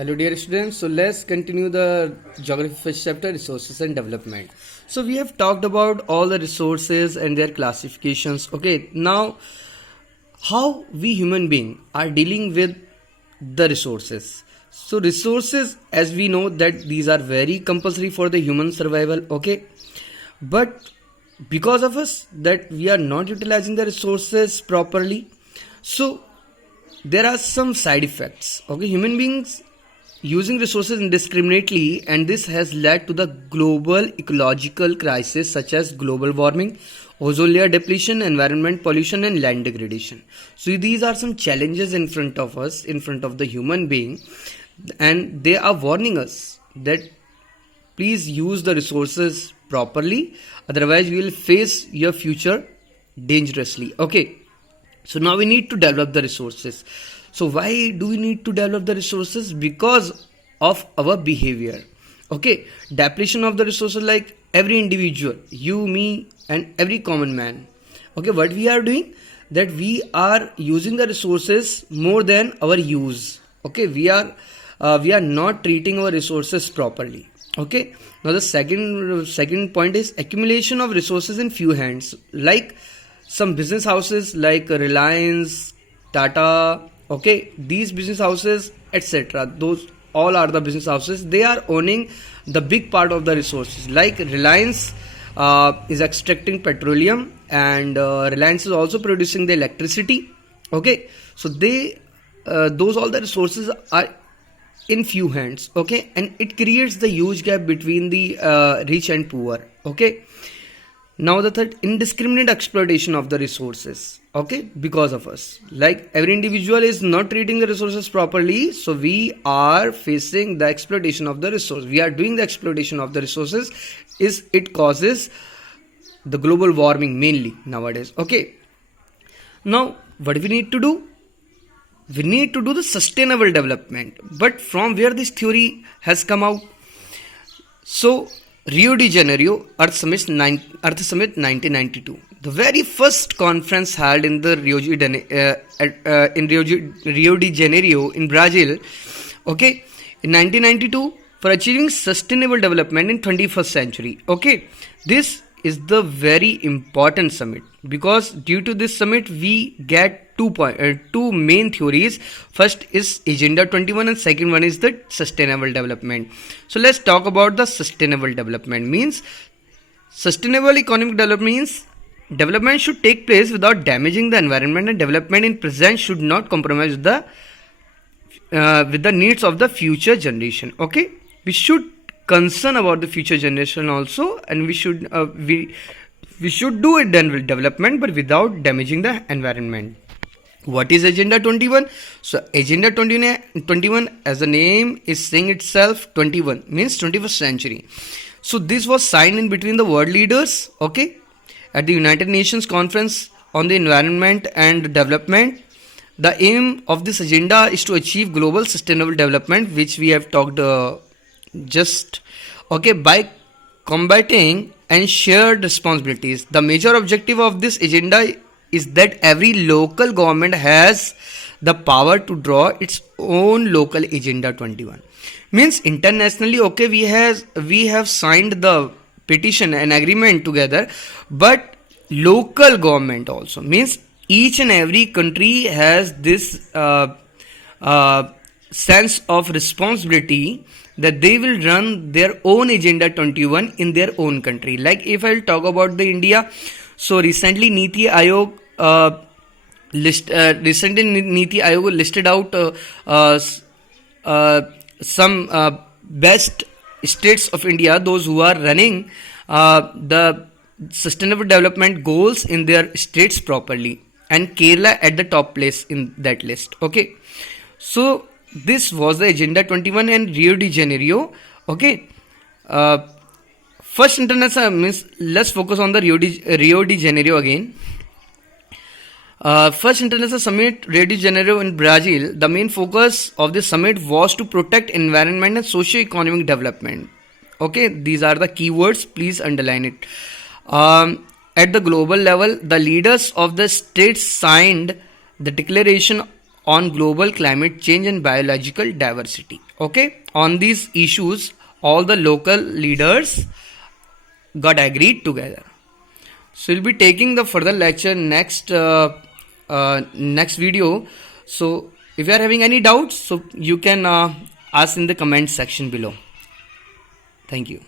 Hello, dear students. So let's continue the geography first chapter, resources and development. So we have talked about all the resources and their classifications. Okay, now how we human being are dealing with the resources. So resources, as we know that these are very compulsory for the human survival. Okay, but because of us that we are not utilizing the resources properly, so there are some side effects. Okay, human beings using resources indiscriminately, and this has led to the global ecological crisis such as global warming, ozone layer depletion, environment pollution, and land degradation. So these are some challenges in front of us, in front of the human being, and they are warning us that please use the resources properly, otherwise you will face your future dangerously. Okay, so now we need to develop the resources. So why do we need to develop the resources? Because of our behavior. Okay, depletion of the resources, like every individual, you, me, and every common man. Okay, what we are doing, that we are using the resources more than our use. Okay, we are not treating our resources properly. Okay, now the second point is accumulation of resources in few hands, like some business houses like Reliance, Tata. Okay, these business houses, etc., those all are the business houses. They are owning the big part of the resources. Like Reliance is extracting petroleum, and Reliance is also producing the electricity. Okay, so they those all the resources are in few hands. Okay, and it creates the huge gap between the rich and poor. Okay, now the third, indiscriminate exploitation of the resources. Okay, because of us, like every individual is not treating the resources properly, so we are facing the exploitation of the resource. We are doing the exploitation of the resources, is it causes the global warming mainly nowadays. Okay, now what we need to do, we need to do the sustainable development. But from where this theory has come out? So Rio de Janeiro Earth Summit 1992, the very first conference held in the Rio de Janeiro in Brazil. Okay, in 1992, for achieving sustainable development in 21st century. Okay, this is the very important summit, because due to this summit we get two main theories. First is Agenda 21 and second one is the sustainable development. So let's talk about the sustainable development. Means sustainable economic development means development should take place without damaging the environment, and development in present should not compromise with the needs of the future generation. Okay, we should concern about the future generation also, and we should do it then with development, but without damaging the environment. What is Agenda 21? So Agenda 21, as the name is saying itself, 21 means 21st century. So this was signed in between the world leaders, okay, at the United Nations Conference on the Environment and Development. The aim of this agenda is to achieve global sustainable development, which we have talked just, okay, by combating and shared responsibilities. The major objective of this agenda is that every local government has the power to draw its own local Agenda 21. Means internationally, okay, we have signed the petition and agreement together, but local government also, means each and every country has this sense of responsibility that they will run their own Agenda 21 in their own country. Like if I will talk about the India, so recently Niti Aayog listed out some best states of India, those who are running the sustainable development goals in their states properly, and Kerala at the top place in that list. Okay, so this was the Agenda 21 and Rio de Janeiro. Okay, first international means, let's focus on the Rio de Janeiro again. First international summit, Rio de Janeiro in Brazil. The main focus of this summit was to protect environment and socio-economic development. Okay, these are the keywords, please underline it. At the global level, the leaders of the states signed the Declaration on global climate change and biological diversity. Okay, on these issues, all the local leaders got agreed together. So we'll be taking the further lecture next video. So if you are having any doubts, so you can ask in the comment section below. Thank you.